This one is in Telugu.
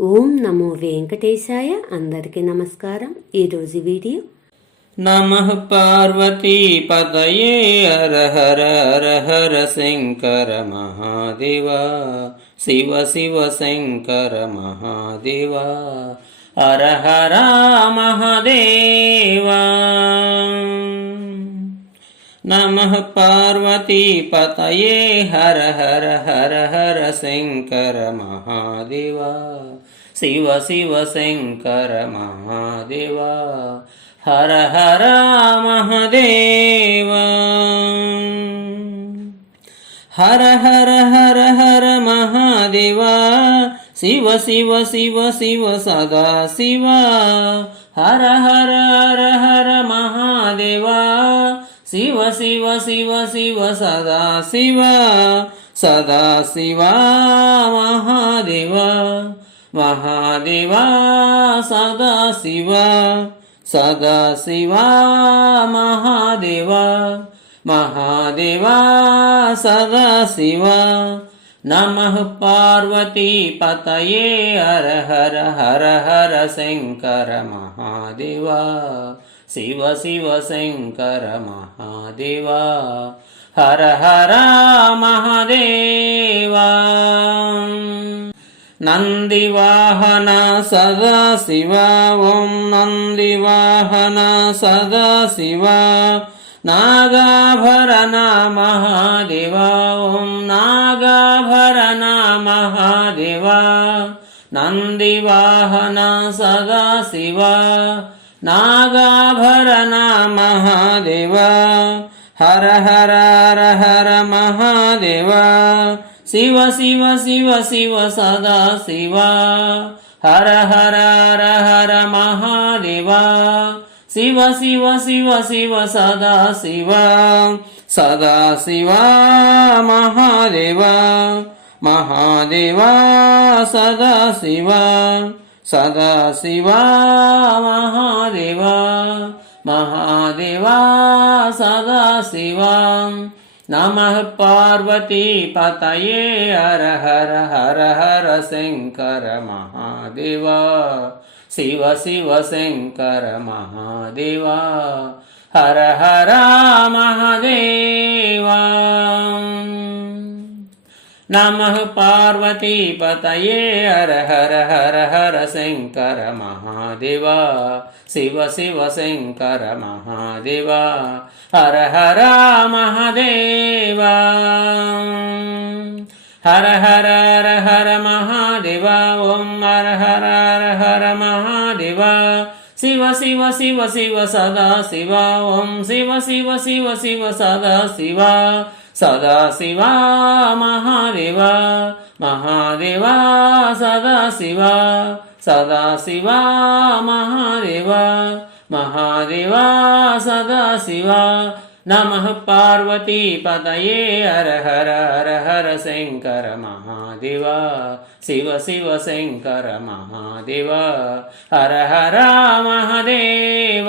ఓం నమో వెంకటేశాయ. అందరికీ నమస్కారం. ఈరోజు వీడియో నమః పార్వతీపతయే హర హర హర హర శంకర మహాదేవ. శివ శివ శంకర మహాదేవ. హర హర మహాదేవా. నమః పార్వతీపతయే హర హర హర హర శంకర మహాదేవ శివ శివ శంకర మహాదేవ హర హర మహదేవ హర హర హర హర మహాదేవ శివ శివ శివ శివ సదా శివ హర హర శివ శివ శివ సదా శివ సదా శివ మహాదేవ మహాదేవ సదా శివ సదా శివ మహాదేవ మహాదేవ సదా శివ. నమః పార్వతీపతయే హర హర హర హర శంకర మహాదేవ. శివ శివ శంకర మహాదేవా హర హర మహాదేవా. నందివాహన సదా శివ ఓం నందివాహన సదా శివ. నాగాభరణ మహాదేవ ఓం నాగాభరణ మహాదేవ. నందివాహన సదా శివ నాగాభరణ మహాదేవ హర హర హర హర మహాదేవ శివ శివ శివ శివ సదా శివ హర హర హర హర మహాదేవ శివ శివ శివ శివ సదా శివ సదా శివ మహాదేవ మహాదేవ సదా శివ సదా శివ మహాదేవా మహాదేవ సదా శివ. నమః పార్వతీపతయే హర హర హర హర శంకర మహాదేవ. శివ శివ శంకర మహాదేవ. హర హర మహాదేవా. నమః పార్వతీపతయే హర హర హర హర శంకర మహాదేవ శివ శివ శంకర మహాదేవ హర హర మహాదేవ హర హర హర హర మహాదేవ ఓం హర హర హర హర మహాదేవ శివ శివ శివ శివ సదా శివ ఓం శివ శివ శివ శివ సదా శివ సదాశివ మహాదేవ మహాదేవ సదాశివ సదాశివ మహాదేవ మహాదేవ సదాశివ నమ Parvati పార్వతీపతయే Hara Hara Hara Hara Shankara Mahadeva. Shiva Shiva Shankara Mahadeva. Hara Hara Mahadeva.